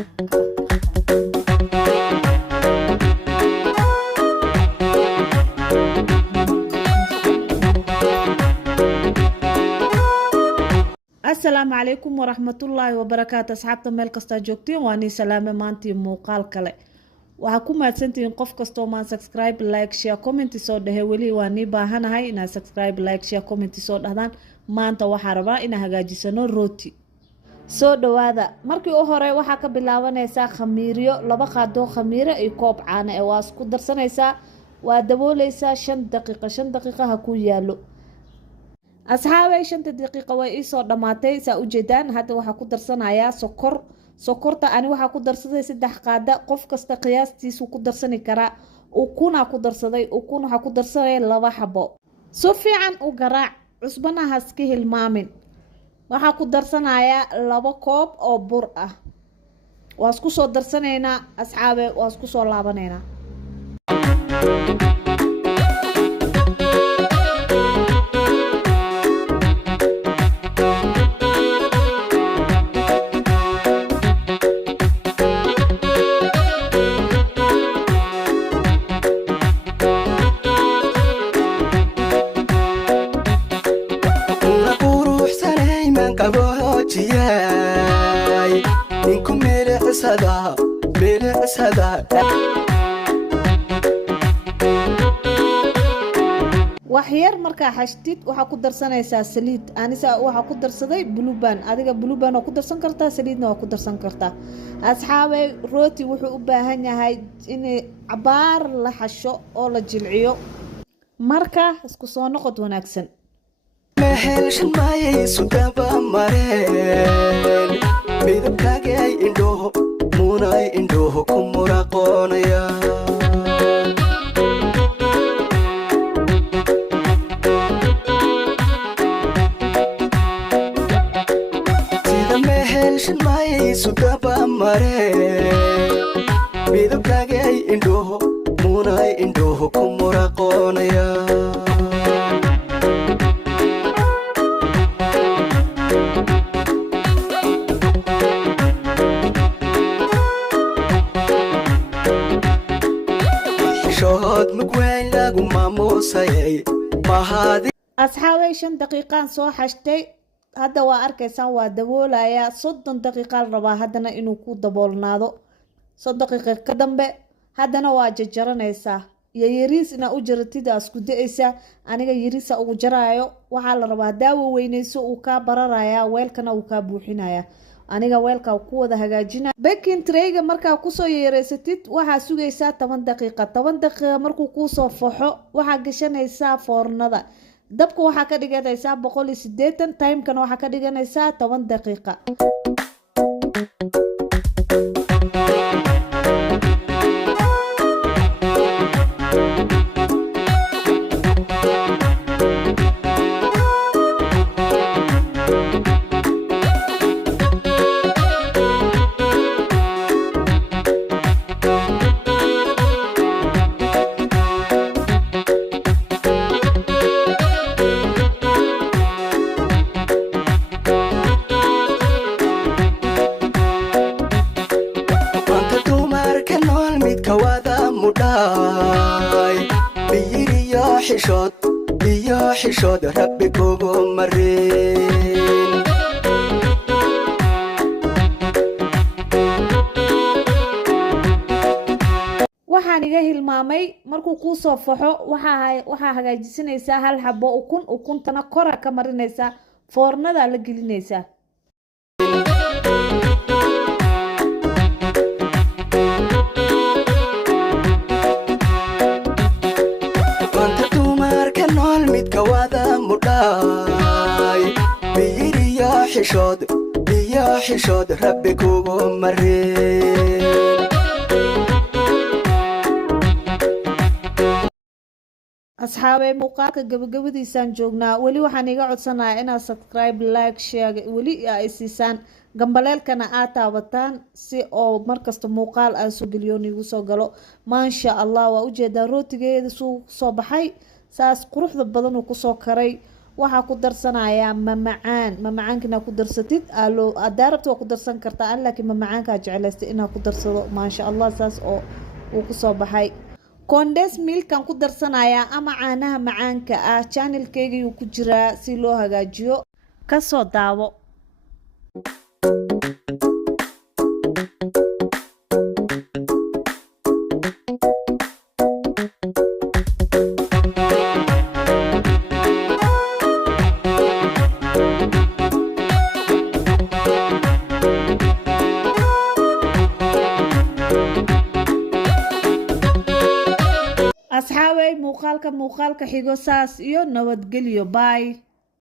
السلام عليكم ورحمة الله وبركاته. أصحابتا ميل كستا جوجتين واني سلامة مانتي موقال كله waxaa mahadsantihiin qof kastoo maan subscribe like share comment soo dhahay wali waani baahanahay ina subscribe like share comment soo dhahdaan maanta waxa rabaa ina hagaajisano rooti soo dhawaada markii u hore waxa ka bilaabanaysa khamiiriyo laba qaado khamiire ay koob caana ee waa isku darsanaysa waa daboolaysa 5 daqiiqo ha ku yaalo asxaabay 5 daqiiqo way soo dhamaatay saa u jeedaan hadda waxa ku darsanaya sokorta ani waxa ku darsaday 3 qaada qof kasta qiyaastiisu ku darsani kara ukuna ku darsaday ukun waxa ku darsaday 2 xabo soo fiican u garaac cusbana haska hilmaamin waxa ku darsanaya 2 koob oo bur ah waa isku soo darsaneena asxaabe waa isku soo laabaneena waxyar marka xashtid waxa ku darsanaysa saliid anisa waxa ku darsaday bluban adiga bluban oo ku darsan kartaa saliidna waa ku darsan kartaa asxaabay rooti wuxuu u baahan yahay in cabaar la xasho oo la jilciyo marka isku soo noqod wanaagsan mehelshn maayay sudaba mareen midabkaaga ay indhoho munay indhoho ku muraqoonaya sida mehelshn maayay sudaba mareen midabkaaga ay indhoho munay indhoho ku muraqoonaya asxaabay 5 daqiiqan soo xashtay hadda waa arkaysaan waa daboolaya 30 daqiiqan rabaa hadana inuu ku daboolnaado 3 daqiiqo ka dambe hadana waa jajaranaysa yariis ina u jaratida isku da'aysa aniga yariisa ugu jaraayo waxa la rabaa daawo weynayso uu ka bararaya weelkana uu ka buuxinaya aniga weelka ku wada hagaajina baking tray-ga marka ku soo yeereysatid waxa sugaysaa 10 daqiiqo markuu ku soo faxo waxa gashanaysaa foornada dabka waxa ka dhiganaysaa 180 time-kana waxa ka dhiganaysaa 10 daqiiqo xishood rabbi kugu mareen waxaan iga hilmaamay markuu ku soo faxo waxa hagaajisanaysaa 1 xabo ukuntana kora ka marinaysa foornada la gelinaysa xishood rabbi kugu mareen asxaabay muuqaalka gabagabadiisaan joognaa wali waxaan iga codsanayaa inaad subscribe like share wali ay siisaan gambaleelkana aad taabataan si oo markasta muuqaal aan soo geliyo nigu soo galo maasha Allah waa u jeedaa rootigeeda soo baxay saas quruxda badan uu ku soo karay waxaa ku darsanayaa mamacaankina ku darsatid hadaa rabto waa ku darsan kartaa laakiin mamacaankaa jeclaystay inaa ku darsado maasha allah saas oo uu kusoo baxay condense milkan ku darsanayaa ama caanaha macaanka ah channelkeygayuu ku jiraa si loo hagaajiyo kasoo daawo asxaabay muuqaalka xigo saas iyo nabadgelyo bye